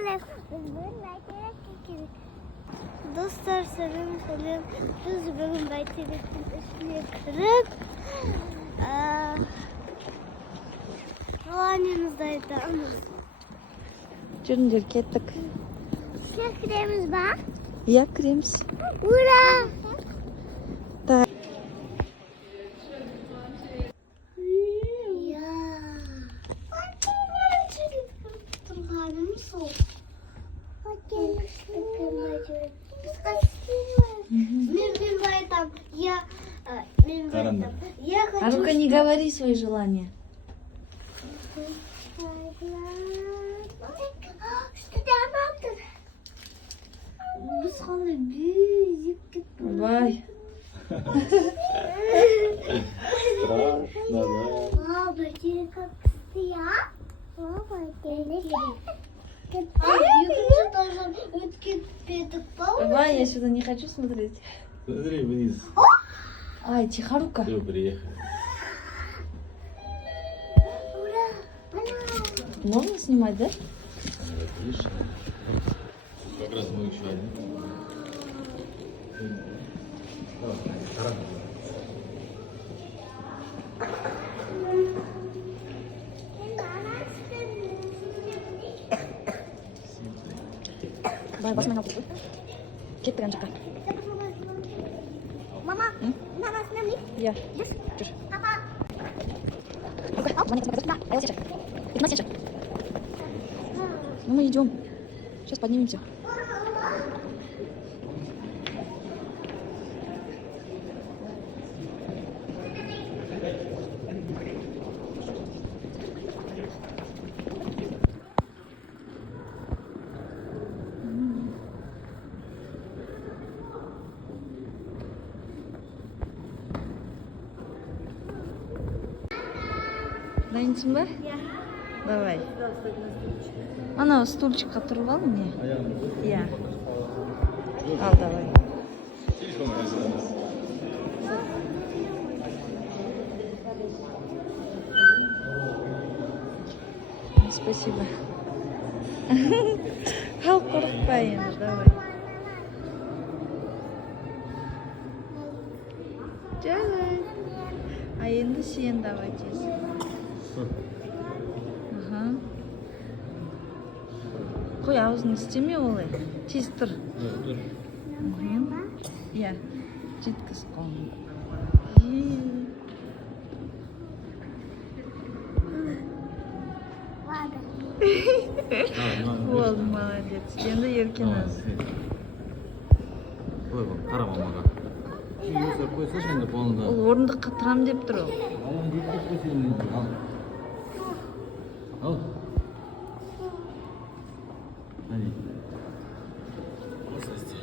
Elif. Dostlar selam. Biz bugün Baytebek'in üstüne kırıp Alanya'mızdaydı. Жүріңдер кеттік. Sen kiremiz var. Иә, кіреміз. Ура! Так. Ya. Turhanım soğuk. Мен байтам. Я А хочу. ну-ка не говори свои желания. Что ты анlattın? Biz halı büyük gittik. Vay. Страшно, да? Баба, тебе как стоят? Баба, Екінші должен өткен петік бау. Вай, я сюда не хочу смотреть. Смотри вниз. Ай, тихорука. Все, приехали. Ура! Можно снимать, да? Видишь? Как раз мы еще один. Давай, басымен алып тұр. Кеттік ана жаққа. Мама, мама снимай. Иә. Жүр. Папа. Ну-ка, ал, звони, смотри. Элла, сенші. Игнат, сенші. Ну, мы идем. Сейчас поднимемся. Дайынсың ба? Иә. Давай. Ана стульчикқа тұрып ал не? Иә. Ал, давай. Спасибо. Ал, қорықпа енді, давай. Жарайды. А енді сен давай тез. Ага. Қой, аузын істеме олай. Тез тұр. Иә. Жеткіз қолыңды. Болды, молодец. Енді еркен өзі. Қой, қара мамаға. Үйге қойсашы енді қолында. Ол орындыққа тұрам деп тұр ол. Алан жетіп қойсын енді. Ал. Әне. Осы істе.